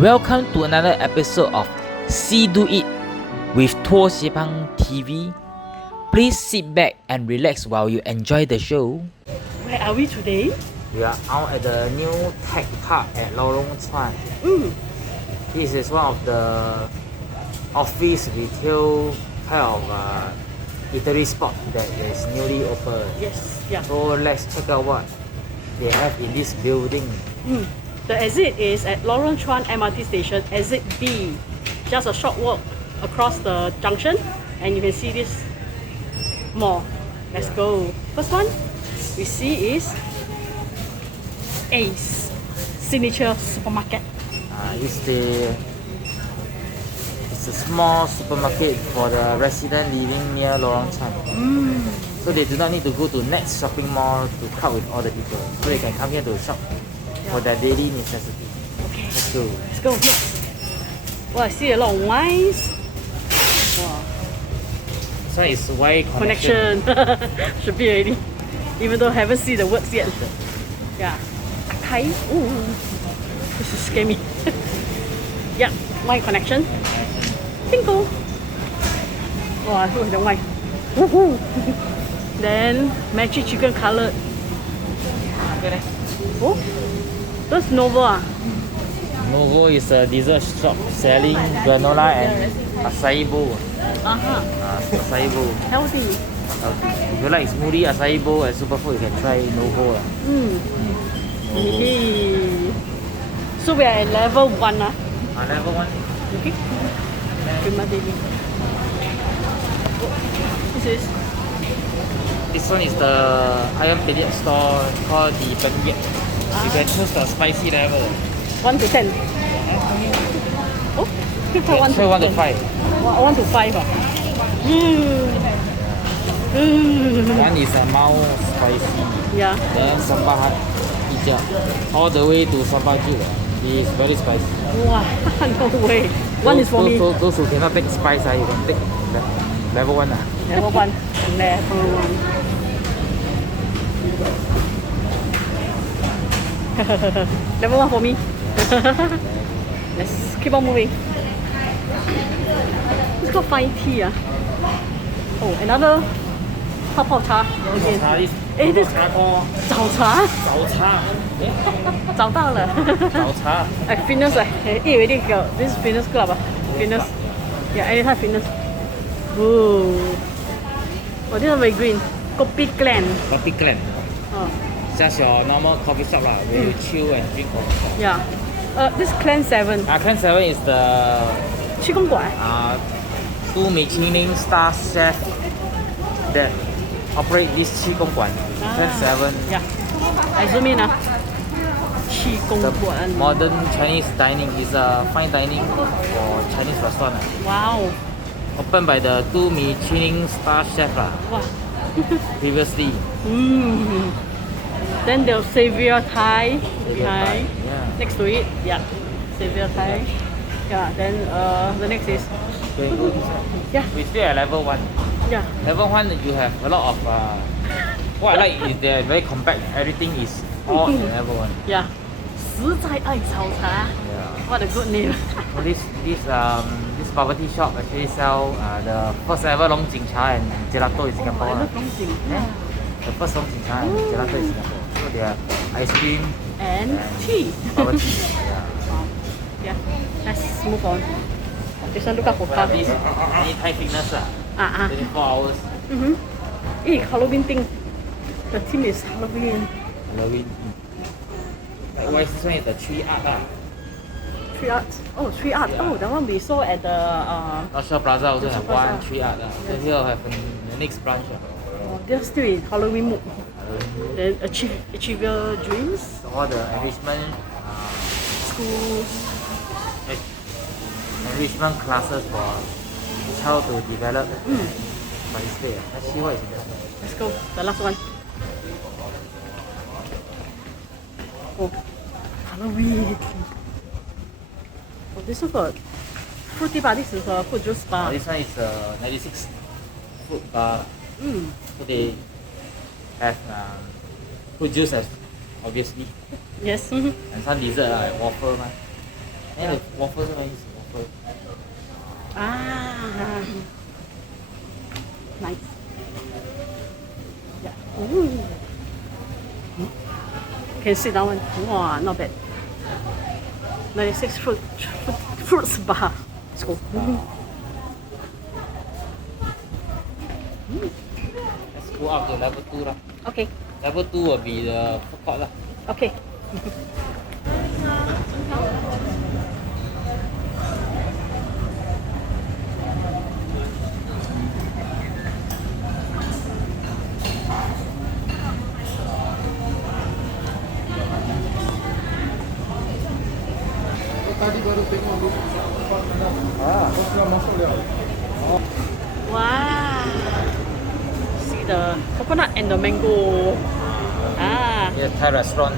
Welcome to another episode of See Do It with Cai Png TV. Please sit back and relax while you enjoy the show. Where are we today? We are out at the new tech park at Lorong Chuan. This is one of the office retail kind of eatery spot that is newly opened. Yes, yeah. So let's check out what they have in this building. The exit is at Lorong Chuan MRT station, exit B. Just a short walk across the junction and you can see this mall. Let's go. First one we see is Ace Signature Supermarket. It's a small supermarket for the resident living near Lorong Chuan. So they do not need to go to next shopping mall to crowd with all the people. So they can come here to shop for their daily necessity. Okay. Let's go. Let's go. Well, I see a lot of wines. Wow. This one is Y Connection. Should be already. Even though I haven't seen the words yet. Yeah. Cai. Ooh. This is scary. Yeah. Y Connection. Bingo. Wow, look at the wine. Woohoo. Then magic chicken cutlet. Oh, that's Nova. Novo is a dessert shop selling granola and acai bowl. Acai bowl. Healthy. If you like smoothie, acai bowl and superfood, you can try Novo. Yay. So we are at level 1. Level 1. Okay. Prima Daily. This one is the ayam penyet store called the Penyet. You can choose the spicy level. 1 to 10. Oh, 1 to 1 to 5. 1 to 5. One is a mild spicy. Yeah. Then sambal hijau all the way to sambal jut. It is very spicy. Wow, no way. One is for me. Those who cannot take spice, you can take level 1. Level 1. Level 1. Level 1 for me. Let's keep on moving. It's got 5T. Oh, another泡茶 again. It is 早茶。找到了。Fitness. Eat already go. This is fitness club. Fitness. Yeah, anytime fitness. Ooh. Oh, this one very green. Kopi clan. Kopi clan. Just your normal coffee shop lah, where you chill and drink coffee. Yeah. This clan 7. Clan 7 is the 七公馆. 2 Michelin star chef that operate this 七公馆. Clan 7. Yeah. I zoom in. 七公馆. Modern Chinese dining is a fine dining for Chinese restaurant. Wow. Opened by the 2 Michelin star chef Wow. previously. Then the Savior Thai behind. Yeah. Next to it, yeah. Savior Thai. Yeah. Then the next is. Yeah. We still at level 1. Yeah. Level 1 you have a lot of what I like is they're very compact. Everything is all in level 1. Yeah. 实在爱炒茶. Yeah. What a good name. So this bubble tea shop actually sell the first ever Long Jing Cha and gelato in Singapore. I love Long Jing. Yeah. The first Long Jing Cha and gelato in Singapore. So they have ice cream And tea. bubble tea. Yeah. Let's move on. This one look up for Well, coffee. this anytime fitness 24 hours. Halloween thing. The theme is Halloween. Halloween. Likewise, this one is the tree art. Tree art. Oh, tree art. Oh, that one we saw at the North Shore Plaza also North have Shore Plaza. one tree art. So here we have the next branch. they're still in Halloween mood. Then achieve your dreams. So all the enrichment Schools. enrichment classes for child to develop participate. Let's see what is inside. Let's go. The last one. Oh, Halloween. Oh, this one got fruity bar. This is a fruit juice bar. This one is 96 food bar. So they have fruit juice, obviously, Yes. and some dessert like waffle. And the waffles one is waffle. Ah, nice. Yeah. Ooh. Can sit down one. Wow, not bad. 96 fruits bar. Let's go. Let's go up to level 2 lah. Okay. Level 2 will be the food court lah. Okay. Tadi baru tengok Wow. See the coconut and the mango. Ah. Yes, Thai restaurant.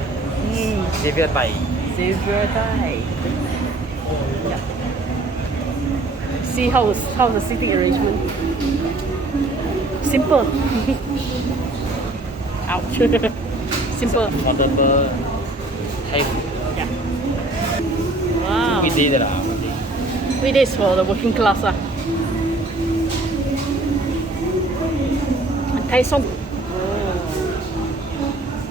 Xavier Thai. Xavier Thai. Yeah. See how's the seating arrangement. Simple. Ouch. Simple. Affordable Thai food. Yeah. Wow. Weekday 的啦。Weekdays for the working class lah. Thai song.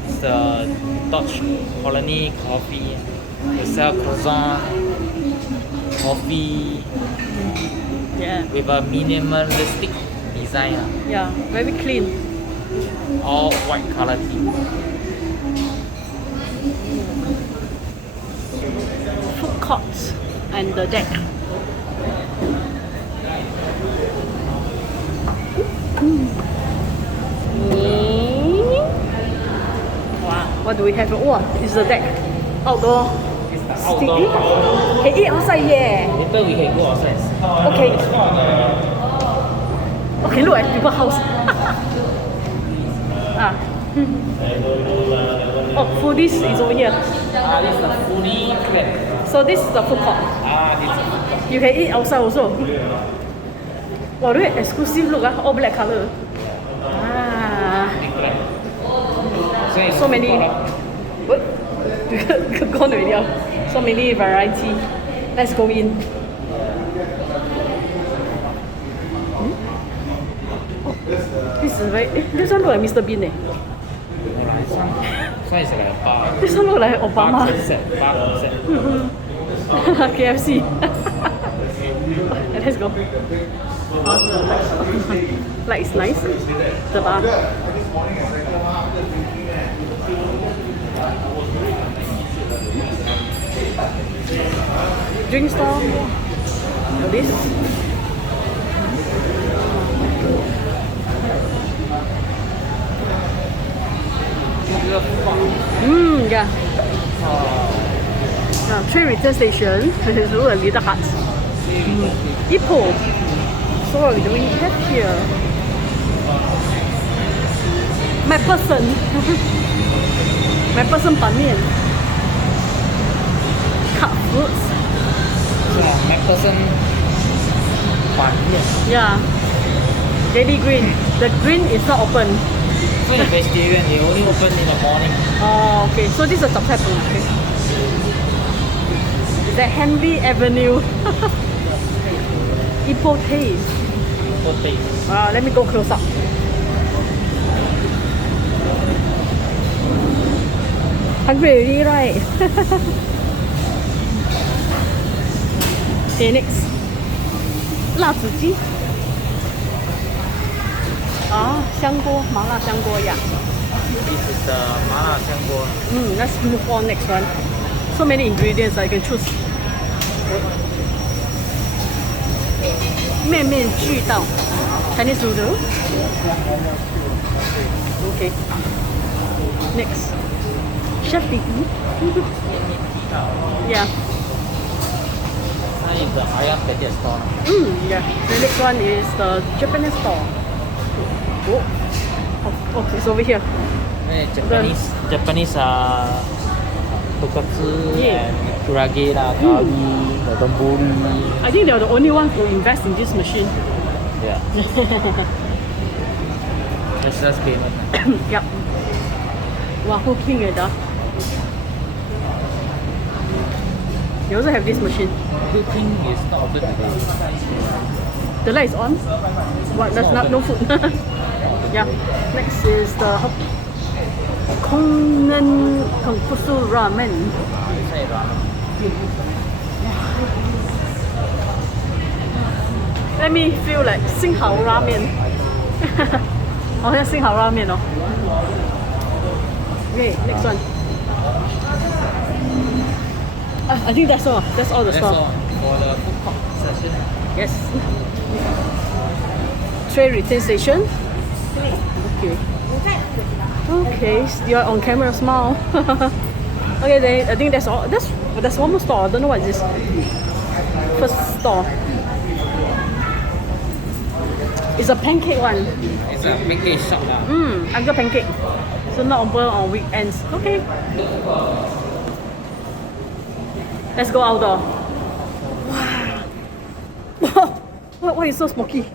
It's the Dutch colony coffee. They sell croissant, coffee Yeah. with a minimalistic design. Yeah. Very clean. All white color tea. Food courts and the deck. Wow, what do we have? Oh, it's the deck. Outdoor. It's the outdoor. Can eat outside, yeah. Later we can go outside. Okay. Okay, look at people's house. Ah. Oh, foodies is over here. This is the foodie club. So this is the food court. This is the food court. You can eat outside also. Wow, look at exclusive look, all black color. Ah. Big club. So many. What? Gone already. So many variety. Let's go in. Oh, this is very. This one look like Mr. Bean. This one is like a bar. This one look like Obama. Bar concept. KFC. Let's go. Like it's nice. The bar. Drink store. This. Yeah. Train return station. This is a little hut. Ipoh. So what do we have here? My person. My person ban mian. Cut fruits. My person ban mian. Yeah. Daily green. The green is not open. So the vegetarian, they only open in the morning. Oh, okay. So this is a Cai Png. Okay. The Henry Avenue. Ipoh taste. Okay. Let me go close up. Hungry already, right? Okay, next. 辣子鸡. Xiang guo, mala xiang guo, yeah. This is the mala xiang guo. Let's move on next one. So many ingredients I can choose. 面面俱到 Chinese noodle. Okay. Next. Chef Png. Yeah. That is the ayam penyet store. Yeah. The next one is the Japanese store. Oh, it's over here. Japanese tonkatsu Yeah. and kurage lah, curry, the donburi. I think they are the only ones who invest in this machine. Yeah. Cashless payment. Yep. Wow, who king it? You also have this machine. Cooking is not open today. The light is on. What? There's no food. Yeah. Next is the Collin Ramen. Inside ramen. Let me feel like 星豪 ramen. 好像星豪 ramen 哦。Okay, next one. I think that's all. That's all the That's store. all for the food court session. Yes. Tray retain station. Okay. Okay, you're on camera. Smile. Okay, then I think that's all. There's one more store. I don't know what is this. First store. It's a pancake one. It's a pancake shop now. Uncle pancake. So not open on weekends. Okay. Let's go outdoor. Wow. Why is so smoky?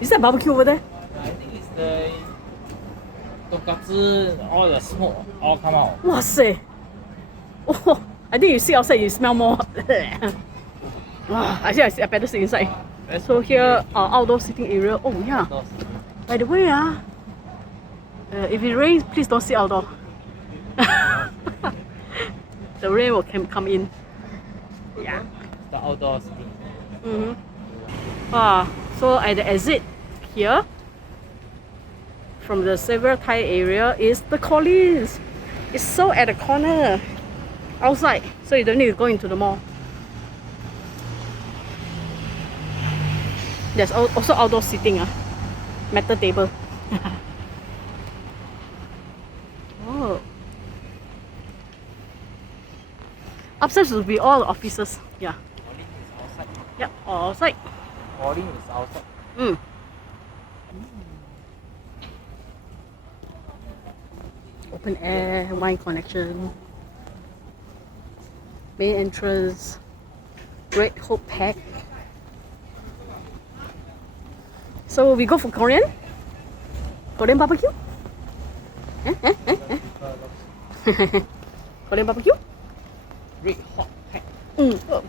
Is that barbecue over there? I think it's the tonkatsu, all the smoke all come out. Wow, say. Oh, I think you sit outside, you smell more. Actually, I better sit inside. So here, outdoor sitting area. Oh yeah. By the way, if it rains, please don't sit outdoor. The rain will come in. Yeah. It's the outdoor sitting. So at the exit here, from the Silver Thai area, is the Collins. It's so at the corner, outside, so you don't need to go into the mall. There's also outdoor seating, metal table. Oh. Upstairs will be all the offices. Yeah. Collin is outside. Yep, all outside. Collin is outside. Open air, wine connection. Main entrance. Red Hope Pack. So we go for Korean? Korean barbecue? Korean barbecue? Red hot pack.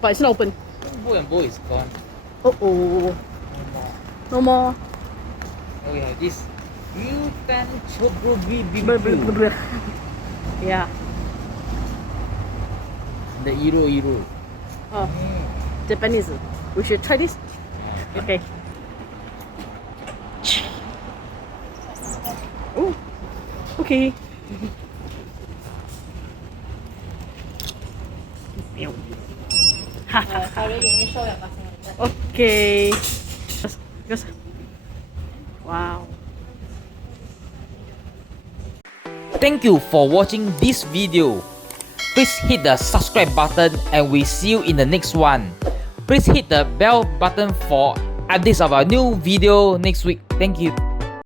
But it's not open. Bowl and bowl is gone. Oh. No more. Oh, we have this Yutan Chogobi BBQ. Yeah. The Iro. Oh, Japanese. We should try this. Okay. Oh, okay. Okay. Just. Wow. Thank you for watching this video. Please hit the subscribe button and we see you in the next one. Please hit the bell button for updates of our new video next week. Thank you.